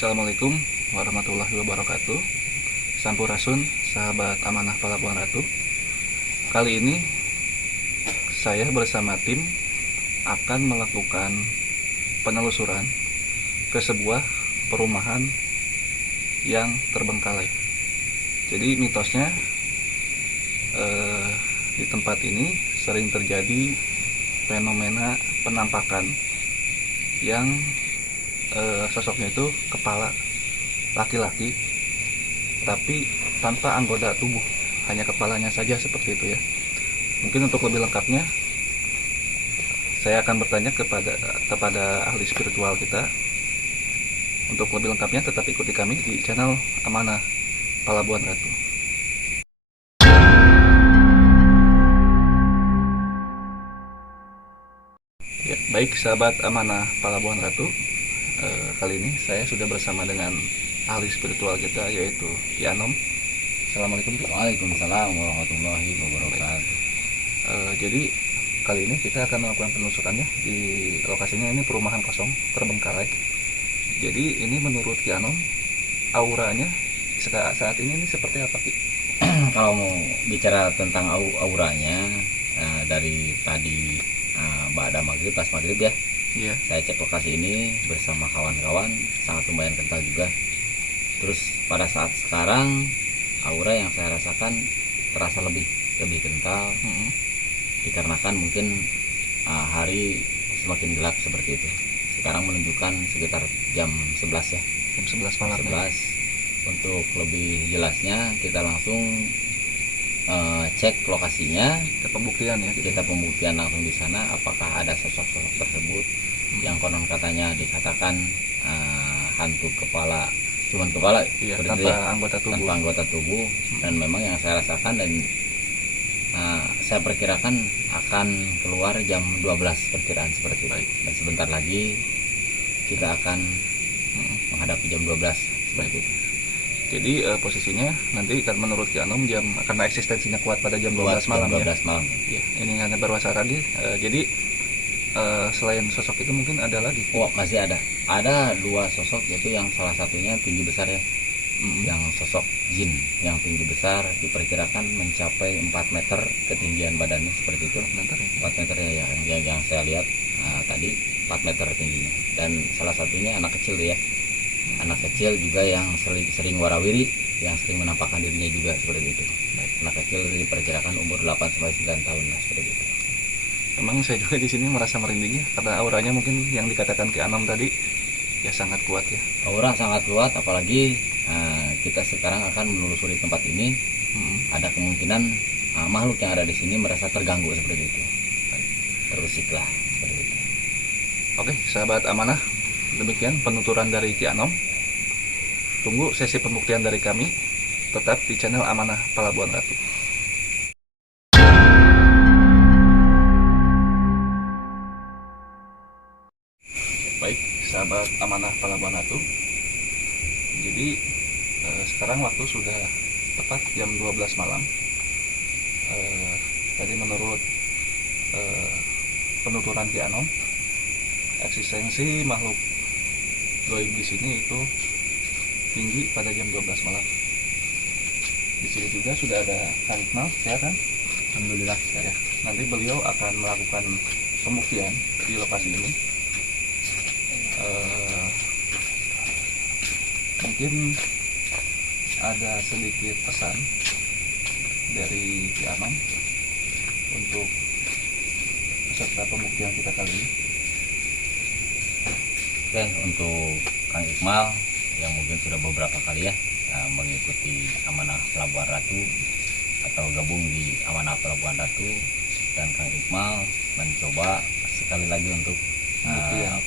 Assalamualaikum warahmatullahi wabarakatuh. Sampurasun, sahabat amanah Pelabuhan Ratu. Kali ini saya bersama tim akan melakukan penelusuran ke sebuah perumahan yang terbengkalai. Jadi mitosnya di tempat ini sering terjadi fenomena penampakan yang sosoknya itu kepala laki-laki tapi tanpa anggota tubuh, hanya kepalanya saja seperti itu ya. Mungkin untuk lebih lengkapnya saya akan bertanya kepada ahli spiritual kita. Untuk lebih lengkapnya tetap ikuti kami di channel Amanah Pelabuhan Ratu. Ya, baik sahabat Amanah Pelabuhan Ratu, kali ini saya sudah bersama dengan ahli spiritual kita, yaitu Ki Anom. Assalamualaikum. Waalaikumsalam warahmatullahi wabarakatuh. Jadi kali ini kita akan melakukan penelusurannya di lokasinya. Ini perumahan kosong terbengkalai. Jadi ini menurut Ki Anom, auranya saat ini seperti apa, Ki? Kalau mau bicara tentang auranya, dari tadi ba'da maghrib, pas maghrib ya, Iya. saya cek lokasi ini bersama kawan-kawan, sangat lumayan kental juga. Terus pada saat sekarang aura yang saya rasakan terasa lebih kental, dikarenakan mungkin hari semakin gelap seperti itu. Sekarang menunjukkan sekitar jam 11 ya, Jam 11 malam. 11. Untuk lebih jelasnya kita langsung cek lokasinya. Kita pembuktian ya. Kita pembuktian langsung di sana, apakah ada sosok-sosok tersebut yang konon katanya dikatakan hantu kepala, cuman kepala, Iya, seperti tanpa itu ya, anggota tubuh. tanpa anggota tubuh. Dan memang yang saya rasakan dan saya perkirakan akan keluar jam 12 perkiraan seperti itu. Baik. Dan sebentar lagi kita akan menghadapi jam 12 seperti itu. Jadi posisinya nanti kan menurut Ki Anom karena eksistensinya kuat pada jam 12 Buat malam jam ya. 12 malam. Iya, ini hanya berwasa lagi. Jadi selain sosok itu mungkin ada lagi. Oh, masih ada dua sosok, yaitu yang salah satunya tinggi besar ya. Yang sosok jin yang tinggi besar diperkirakan mencapai 4 meter ketinggian badannya seperti itu. 4 meter ya, yang saya lihat tadi 4 meter tingginya. Dan salah satunya anak kecil ya, anak kecil juga yang sering warawiri, yang sering menampakkan dirinya juga seperti itu. Anak kecil diperkirakan umur 8-9 tahun lah seperti itu. Emang saya juga di sini merasa merinding ya, karena auranya mungkin yang dikatakan Ki Anom tadi ya sangat kuat ya. Aura sangat kuat, apalagi kita sekarang akan menelusuri tempat ini. Ada kemungkinan makhluk yang ada di sini merasa terganggu seperti itu. Terusiklah seperti itu. Oke, sahabat amanah, demikian penuturan dari Ki Anom. Tunggu sesi pembuktian dari kami, tetap di channel Amanah Pelabuhan Ratu. Baik, sahabat Amanah Pelabuhan Ratu. Jadi sekarang waktu sudah tepat jam 12 malam. Tadi menurut penuturan Ki Anom, eksistensi makhluk gaib di sini itu tinggi pada jam 12 malam. Di sini juga sudah ada Kang Iqmal, ya kan? Alhamdulillah. Ya. Nanti beliau akan melakukan pembuktian di lokasi ini. Mungkin ada sedikit pesan dari Ki Anom untuk peserta pembuktian kita kali ini. Oke, untuk Kang Iqmal yang mungkin sudah beberapa kali ya mengikuti Amanah Pelabuhan Ratu atau gabung di Amanah Pelabuhan Ratu, dan Kang Iqmal mencoba sekali lagi untuk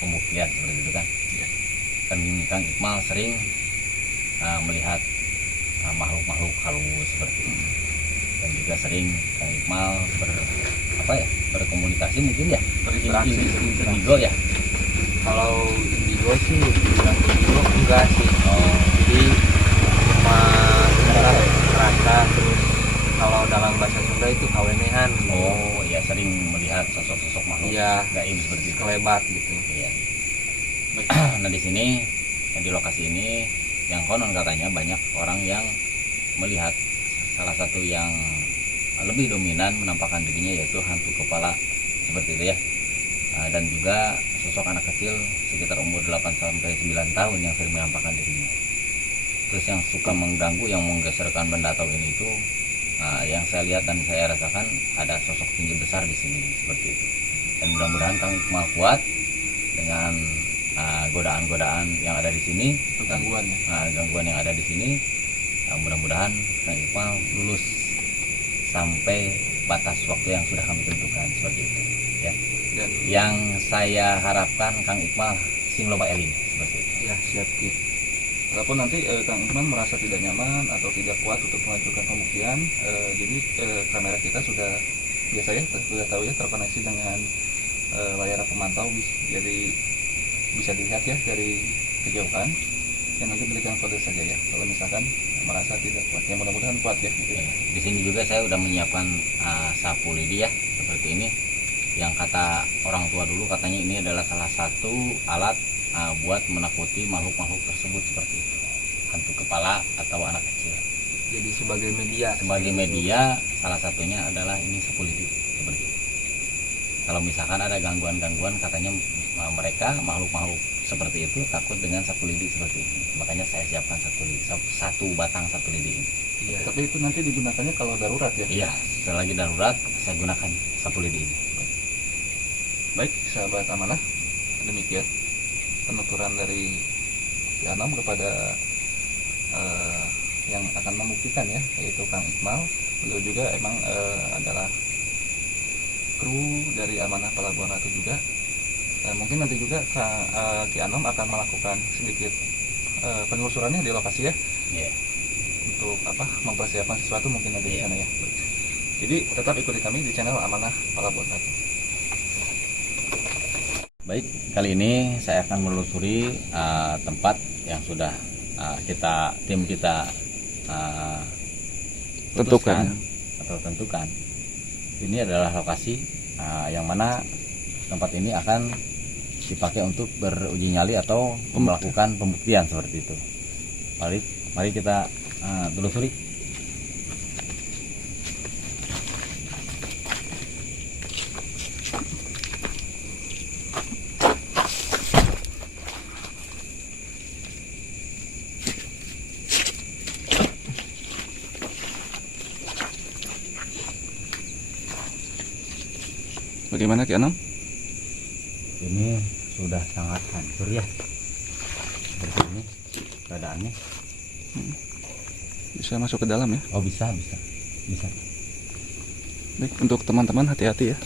pembuktian seperti itu kan. Ya. Kan Kang Iqmal sering melihat makhluk-makhluk halus seperti ini, dan juga sering Kang Iqmal berkomunikasi mungkin ya, Berinteraksi. indigo ya. Kalau indigo sih bilang indigo enggak sih. Jadi cuma terasa, terus kalau dalam bahasa Sunda itu kawenehan. Oh ya, sering melihat sosok-sosok makhluk Iya, gaib seperti itu. kelebat gitu. Iya. Nah di sini Dan di lokasi ini yang konon katanya banyak orang yang melihat salah satu yang lebih dominan menampakkan dirinya yaitu hantu kepala seperti itu ya. Dan juga sosok anak kecil sekitar umur 8-9 tahun yang sering menampakkan dirinya. Terus yang suka mengganggu, yang menggeserkan benda atau ini itu yang saya lihat dan saya rasakan ada sosok tinggi besar di sini seperti itu. Dan mudah-mudahan Kang Iqmal kuat dengan godaan-godaan yang ada di sini, gangguan ya. gangguan yang ada di sini. Mudah-mudahan Kang Iqmal lulus sampai batas waktu yang sudah kami tentukan seperti itu ya. Dan Yang saya harapkan Kang Iqmal sing loba eling seperti itu. ya siap Ki. Walaupun nanti Kang Iqmal merasa tidak nyaman atau tidak kuat untuk mengajukan pembuktian, jadi kamera kita sudah biasa ya, sudah tahu ya, terkoneksi dengan layar pemantau, jadi bisa dilihat ya dari kejauhan. Yang nanti berikan kode saja ya kalau misalkan merasa tidak kuat. Ya mudah-mudahan kuat ya. Gitu. Ya, di sini juga saya sudah menyiapkan sapu lidi ya seperti ini. Yang kata orang tua dulu katanya ini adalah salah satu alat buat menakuti makhluk-makhluk tersebut seperti itu, hantu kepala atau anak kecil. Jadi sebagai media. Sebagai media salah satunya adalah ini sapu lidi seperti itu. Kalau misalkan ada gangguan-gangguan katanya mereka makhluk-makhluk seperti itu takut dengan sapu lidi seperti ini. Makanya saya siapkan satu batang sapu lidi ini. Iya. Tapi itu nanti digunakannya kalau darurat ya. Iya, selagi darurat saya gunakan sapu lidi ini. Baik, sahabat amanah, demikian penuturan dari Ki Anom kepada yang akan membuktikan ya, yaitu Kang Iqmal. Beliau juga emang adalah kru dari Amanah Pelabuhan Ratu juga. Mungkin nanti juga Ki Anom akan melakukan sedikit penelusurannya di lokasi ya, Yeah. untuk mempersiapkan sesuatu mungkin nanti di sana ya. Jadi tetap ikuti kami di channel Amanah Pelabuhan Ratu. Baik, kali ini saya akan menelusuri tempat yang sudah tim kita Tentukan. tentukan. Ini adalah lokasi yang mana tempat ini akan dipakai untuk beruji nyali atau melakukan pembuktian seperti itu. Mari kita telusuri. Bagaimana Ki Anom? Ini sudah sangat hancur ya, seperti ini keadaannya. Bisa masuk ke dalam ya. Oh bisa. Baik, untuk teman-teman hati-hati ya.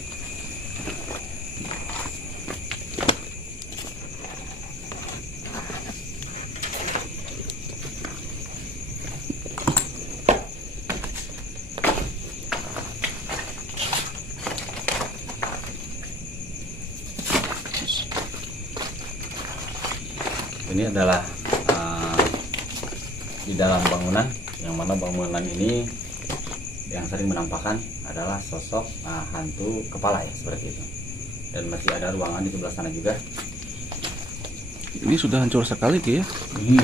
Ini adalah di dalam bangunan, yang mana bangunan ini yang sering menampakkan adalah sosok hantu kepala ya seperti itu. Dan masih ada ruangan di sebelah sana juga. Ini sudah hancur sekali Ki ya. Ini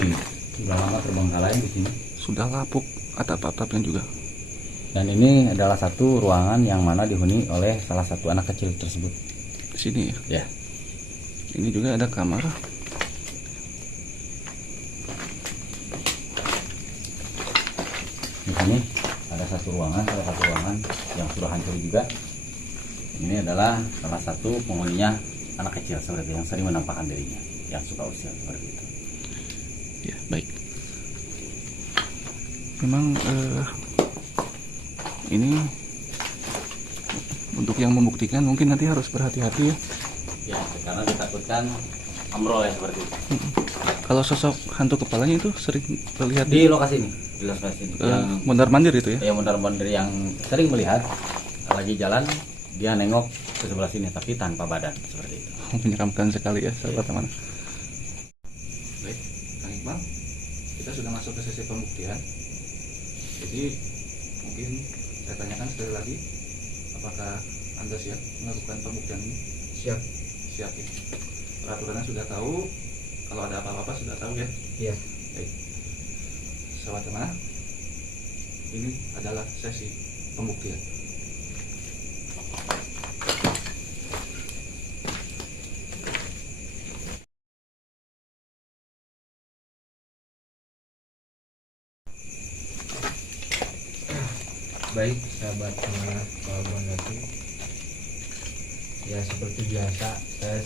sudah lama terbengkalai di sini. Sudah lapuk atap-atapnya juga. Dan ini adalah satu ruangan yang mana dihuni oleh salah satu anak kecil tersebut. Di sini ya. Ya. Ini juga ada kamar. Di sini ada salah satu ruangan yang sudah hancur juga. Ini adalah salah satu penghuninya anak kecil seperti yang sering menampakkan dirinya, yang suka usil seperti itu. Ya, baik. Memang ini untuk yang membuktikan mungkin nanti harus berhati-hati ya. Ya, karena ditakutkan ambrol ya seperti itu. Kalau sosok hantu kepalanya itu sering terlihat Di lokasi ini, yang mondar-mandir itu ya. mondar-mandir yang sering melihat lagi jalan dia nengok ke sebelah sini tapi tanpa badan seperti itu. Menyeramkan sekali ya sahabat teman. Baik, Kang Iqmal, kita sudah masuk ke sesi pembuktian. Jadi mungkin saya tanyakan sekali lagi, apakah Anda siap melakukan pembuktian ini? Siap. Siap ya. Peraturannya sudah tahu, kalau ada apa-apa sudah tahu ya. Iya. Baik. Sahabat Amanah, ini adalah sesi pembuktian. Baik sahabat Amanah Pelabuhan Ratu, ya seperti biasa saya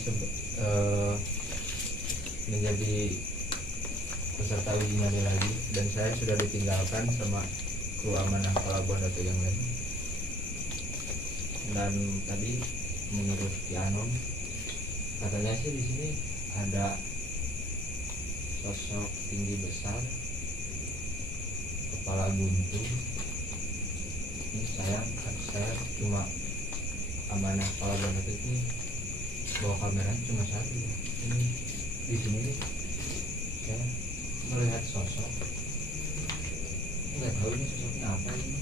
menjadi peserta uji nyali lagi, dan saya sudah ditinggalkan sama kru Amanah Pelabuhan Ratu yang lain. Dan tadi menurut Ki Anom, katanya sih di sini ada sosok tinggi besar, kepala buntung. Ini saya cuma Amanah Pelabuhan Ratu ini bawa kamera cuma satu. Ini di sini nih, saya melihat sosok, nggak tahu ini sosoknya apa ini.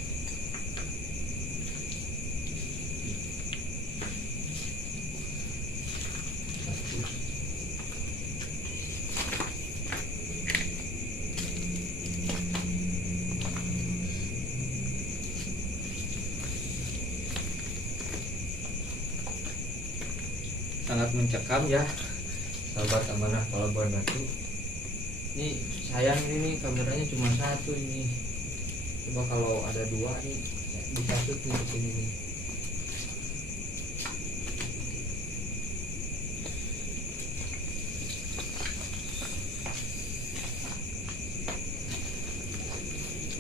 Sangat mencekam ya sahabat Amanah Pelabuhan Ratu. Ini sayang ini kameranya cuma satu ini. Coba kalau ada dua nih bisa shoot nih di sini nih.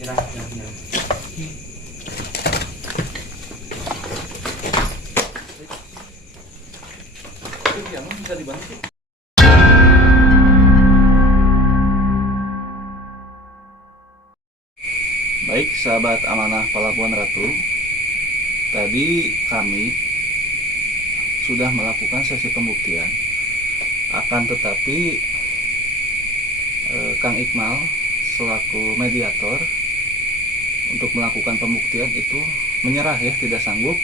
Nyerah. Bisa dibantu. Baik sahabat Amanah Pelabuhan Ratu, tadi kami sudah melakukan sesi pembuktian. Akan tetapi Kang Iqmal selaku mediator untuk melakukan pembuktian itu menyerah ya, tidak sanggup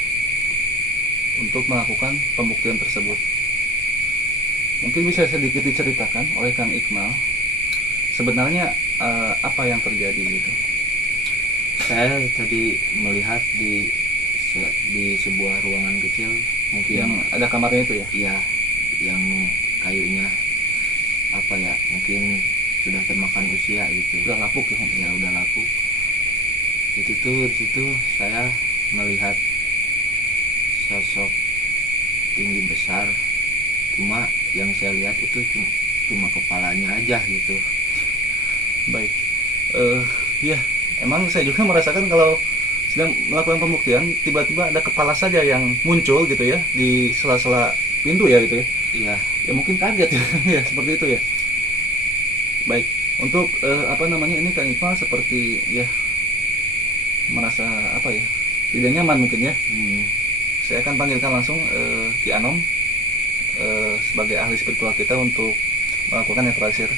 untuk melakukan pembuktian tersebut. Mungkin bisa sedikit diceritakan oleh Kang Iqmal sebenarnya apa yang terjadi gitu. Saya tadi melihat di sebuah ruangan kecil, mungkin Yang ada kamarnya itu ya? iya, yang kayunya apa ya, mungkin sudah termakan usia gitu. Udah lapuk ya? Ya udah lapuk. Itu tuh di situ saya melihat sosok tinggi besar, cuma yang saya lihat itu cuma kepalanya aja gitu. Baik. Ya, emang saya juga merasakan kalau sedang melakukan pembuktian tiba-tiba ada kepala saja yang muncul gitu ya di sela-sela pintu ya gitu ya. Iya. Ya mungkin kaget ya, ya seperti itu ya. Baik, untuk ini Kang Iqmal seperti ya merasa apa ya, tidak nyaman mungkin ya. Saya akan panggilkan langsung Ki Anom sebagai ahli spiritual kita untuk melakukan netralisir.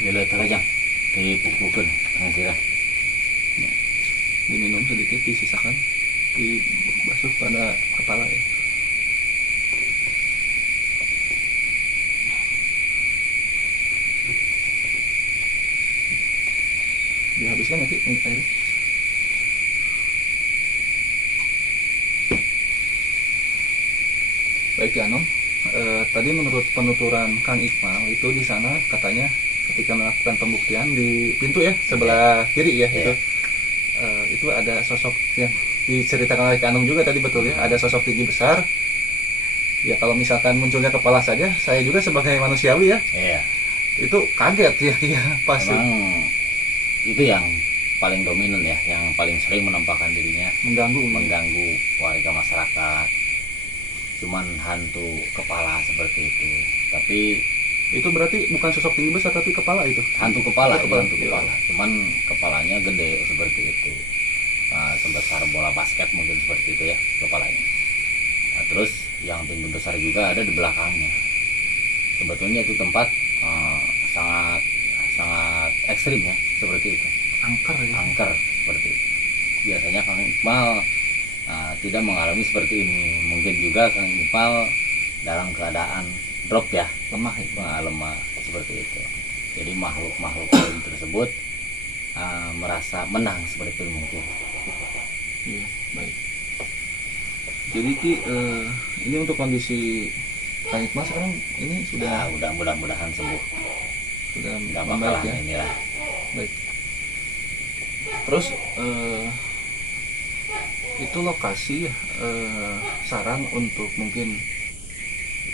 Bila terajang dipukul dengan sirah. Diminum sedikit, disisakan, dibasuh pada kepala ya. Dihabiskan nanti air. Baik ya Anom, tadi menurut penuturan Kang Iqmal itu di sana katanya ketika melakukan pembuktian di pintu ya sebelah kiri ya itu ada sosok yang diceritakan oleh Kang Anom juga tadi, betul ya, ada sosok tinggi besar. Ya kalau misalkan munculnya kepala saja, saya juga sebagai manusiawi ya, Iya. itu kaget ya, ya pasti. Memang itu yang paling dominan ya, yang paling sering menampakkan dirinya mengganggu warga masyarakat. Cuman hantu kepala seperti itu. Tapi Itu berarti bukan sosok tinggi besar tapi kepala itu. hantu kepala, Oh, itu kepala. hantu kepala. Cuman kepalanya gede seperti itu. Nah, sebesar bola basket mungkin seperti itu ya kepalanya. Nah, terus yang tinggi besar juga ada di belakangnya. Sebetulnya itu tempat sangat sangat ekstrim ya seperti itu. Angker ya. Angker seperti itu. Biasanya Kang Iqmal tidak mengalami seperti ini. Mungkin juga Kang Iqbal dalam keadaan drop ya, lemah ya. lemah seperti itu. Jadi makhluk-makhluk lain tersebut merasa menang seperti itu mungkin. Iya, baik. Jadi Ki, ini untuk kondisi Kang Iqbal sekarang ini Ya, sudah mudah-mudahan sembuh. sudah Nggak membaik bakalan ya. inilah. Baik. Terus itu lokasi ya, saran untuk mungkin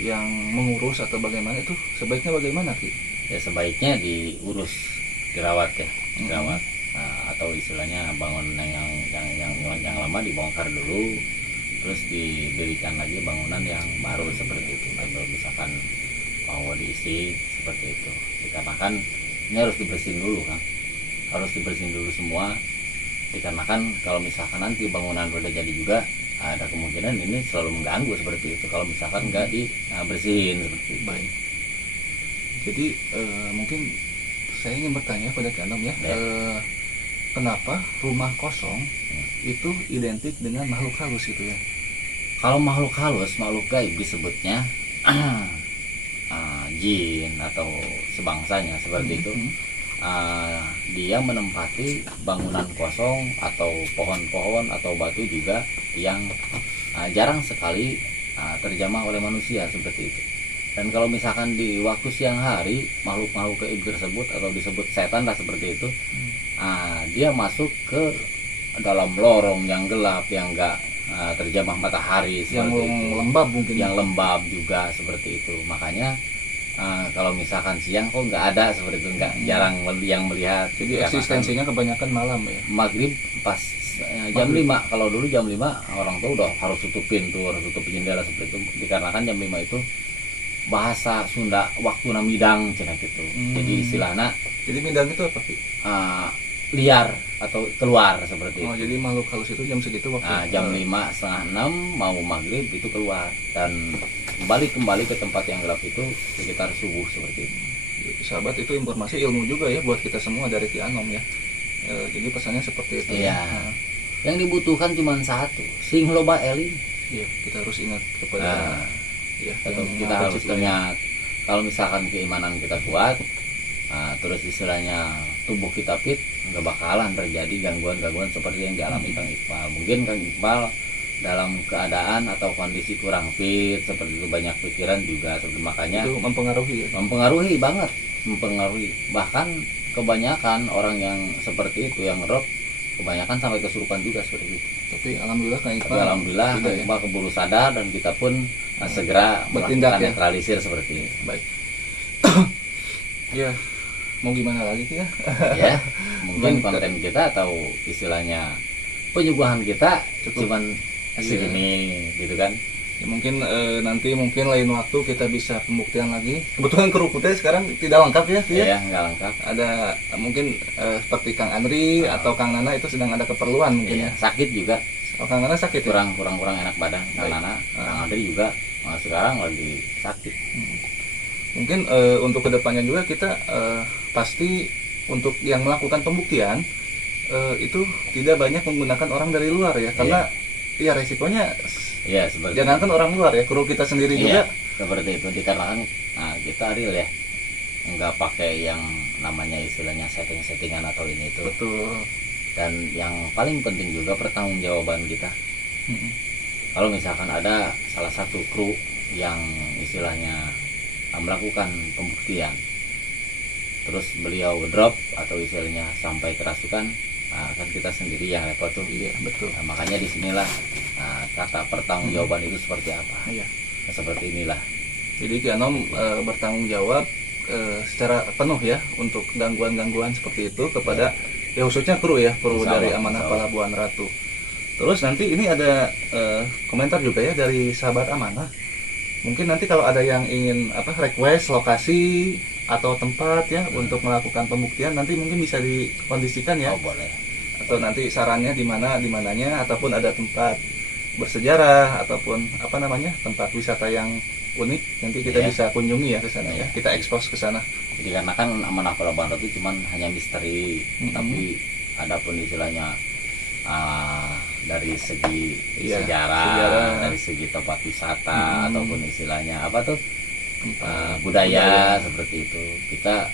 yang mengurus atau bagaimana itu sebaiknya bagaimana Ki? Ya sebaiknya diurus, dirawat ya, dirawat. Atau istilahnya bangunan yang lama dibongkar dulu, terus didirikan lagi bangunan yang baru seperti itu. Atau misalkan mau diisi seperti itu. Dikarenakan ini harus dibersihin dulu kan, harus dibersihin dulu semua. Dikarenakan kalau misalkan nanti bangunan udah jadi juga, ada kemungkinan ini selalu mengganggu seperti itu kalau misalkan nggak dibersihin seperti itu. Baik. Jadi mungkin saya ingin bertanya pada Kanom ya, kenapa rumah kosong itu identik dengan makhluk halus itu ya? Kalau makhluk halus, makhluk gaib disebutnya jin atau sebangsanya seperti itu. Dia menempati bangunan kosong atau pohon-pohon atau batu juga yang jarang sekali terjamah oleh manusia seperti itu. Dan kalau misalkan di waktu siang hari makhluk-makhluk gaib tersebut atau disebut setan lah seperti itu, dia masuk ke dalam lorong yang gelap yang enggak terjamah matahari Yang seperti itu. lembab mungkin. Yang lembab juga seperti itu. Makanya kalau misalkan siang kok nggak ada seperti itu, nggak jarang yang melihat. Jadi Karena eksistensinya kebanyakan malam ya. maghrib pas jam 5, kalau dulu jam 5 orang tuh udah harus tutup pintu, harus tutup jendela seperti itu. Dikarenakan jam 5 itu bahasa Sunda waktu namidang cina gitu. Jadi istilahnya Jadi midang itu apa Ki? liar atau keluar seperti Oh, itu. jadi makhluk halus itu jam segitu waktu Jam 5 setengah 6 mau maghrib itu keluar dan kembali ke tempat yang gelap itu sekitar subuh seperti itu. Sahabat, itu informasi ilmu juga ya buat kita semua dari Ki Anom ya. Jadi pesannya seperti itu. Iya. Nah, Yang dibutuhkan cuma satu, sing loba elin. iya, kita harus ingat kepada ya, Atau yang kita Maha harus Pencipta ya. ingat kalau misalkan keimanan kita kuat, terus istilahnya tubuh kita fit, nggak bakalan terjadi gangguan-gangguan seperti yang dialami Kang Iqbal. Mungkin Kang Iqbal dalam keadaan atau kondisi kurang fit seperti itu, banyak pikiran juga seperti, makanya Itu mempengaruhi ya. mempengaruhi banget, mempengaruhi. Bahkan kebanyakan orang yang seperti itu yang rock kebanyakan sampai kesurupan juga seperti itu. Tapi alhamdulillah Kang Tapi Iqbal alhamdulillah tidak ya. Iqbal keburu sadar dan kita pun segera Bertindak melakukan ya. netralisir seperti itu. Baik. Ya, mau gimana lagi Ki ya? Ya, mungkin Cuman konten kita atau istilahnya penyuguhan kita Cukup. cuman segini gitu kan. Ya, mungkin nanti mungkin lain waktu kita bisa pembuktian lagi. Kebetulan kru putih sekarang tidak lengkap ya, Ki ya. Ya, nggak lengkap. Ada mungkin seperti Kang Andri atau Kang Nana itu sedang ada keperluan mungkin Ya, ya. sakit juga, Oh, Kang Nana sakit ya. kurang enak badan. Kang Baik. Nana, Kang Andri juga sekarang lagi sakit. Mungkin untuk kedepannya juga kita pasti untuk yang melakukan pembuktian itu tidak banyak menggunakan orang dari luar ya, karena ya resikonya Ya, seperti jangankan orang luar ya, kru kita sendiri juga. seperti itu. Dikarenakan kita real ya, nggak pakai yang namanya istilahnya setting-settingan atau ini itu. Betul. Dan yang paling penting juga pertanggungjawaban kita. Kalau misalkan ada salah satu kru yang istilahnya melakukan pembuktian, terus beliau drop atau istilahnya sampai kerasukan, kan kita sendiri yang repot tuh. Iya, betul. Nah, makanya disinilah kata pertanggungjawaban itu seperti apa. Iya. Nah, seperti inilah. Jadi Ki Anom bertanggung jawab secara penuh ya untuk gangguan-gangguan seperti itu kepada ya khususnya kru ya, kru Insya Allah, dari Amanah insya Allah. Pelabuhan Ratu. Terus nanti ini ada komentar juga ya dari sahabat Amanah. Mungkin nanti kalau ada yang ingin request lokasi atau tempat ya untuk melakukan pembuktian, nanti mungkin bisa dikondisikan ya. Oh, boleh. Atau nanti sarannya di mananya, ataupun ada tempat bersejarah ataupun tempat wisata yang unik, nanti kita Iya. bisa kunjungi ya ke sana ya. Iya. Kita ekspos ke sana. Jadi karena kan Amanah Pelabuhan Ratu cuman hanya misteri, Mm-mm. tapi adapun istilahnya dari segi Iya, sejarah, sejarah. dari segi tempat wisata ataupun istilahnya apa tuh Tempat budaya seperti itu kita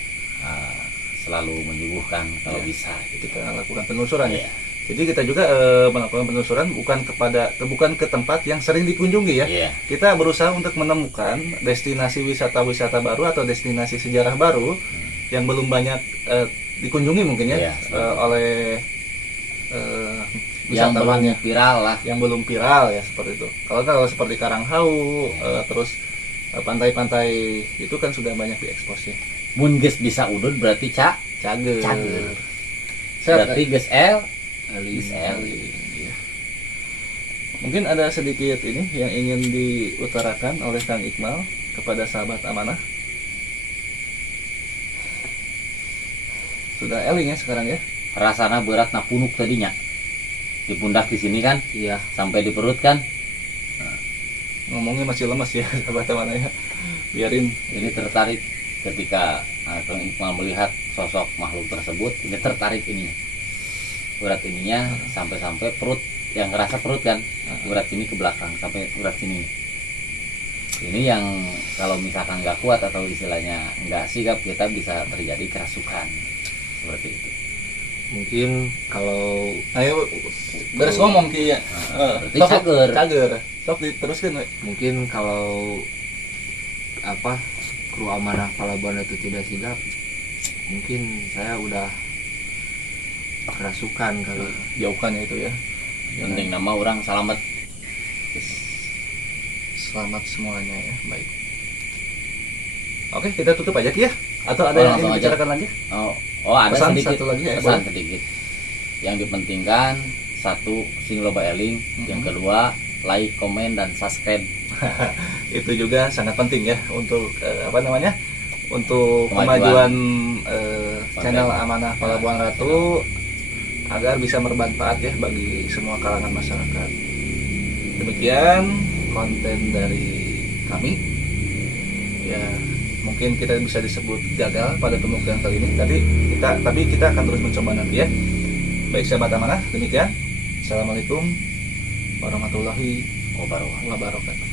selalu menyuguhkan kalau Iya. bisa gitu. kita lakukan penelusuran ya. Iya. Jadi kita juga melakukan penelusuran bukan ke tempat yang sering dikunjungi ya. Iya. Kita berusaha untuk menemukan destinasi wisata-wisata baru atau destinasi sejarah baru yang belum banyak dikunjungi mungkin ya Iya. oleh Yang belum wisatawannya, viral lah. yang belum viral ya seperti itu. Kalau seperti Karanghau, terus pantai-pantai itu kan sudah banyak diekspos ya. Mun geus bisa udud berarti Cager. Cager. Siap, berarti geus L. Iya. Mungkin ada sedikit ini yang ingin diutarakan oleh Kang Iqmal kepada sahabat amanah. Sudah eling ya sekarang ya. Rasana berat na punuk tadinya. Di pundak di sini kan Iya. sampai di perut kan. Ngomongnya masih lemas ya sahabat amanah ya. Biarin. Ini tertarik ketika Kang Iqmal melihat sosok makhluk tersebut, ini tertarik ininya. Urat ininya sampai perut, yang ngerasa perut kan, urat ini ke belakang sampai urat sini. Ini yang kalau misalkan nggak kuat atau istilahnya nggak sigap, kita bisa terjadi kerasukan seperti itu. Mungkin kalau Ayo beres ngomong Ki ya. berarti cager. Cager. Sok diteruskan we. mungkin kalau apa kru amanah Palabuhan itu tidak sigap, mungkin saya udah kerasukan kali. Jauhkan ya itu ya. Penting nama orang selamat. Selamat semuanya ya. Baik. Oke, kita tutup aja Ki ya. Atau ada Oh, yang ingin langsung aja. dibicarakan lagi? Oh ada Pesan sedikit satu lagi ya, pesan boleh. sedikit. Yang dipentingkan satu sing loba eling, yang kedua like, komen dan subscribe. Itu juga sangat penting ya untuk untuk Kemajuan. kemajuan channel Amanah Palabuhan Ratu agar bisa bermanfaat ya bagi semua kalangan masyarakat. Demikian konten dari kami. Ya, mungkin kita bisa disebut gagal pada pembuktian kali ini. Tapi kita akan terus mencoba nanti ya. Baik sahabat Amanah, demikian. Assalamualaikum warahmatullahi Wabarakatuh. wabarakatuh.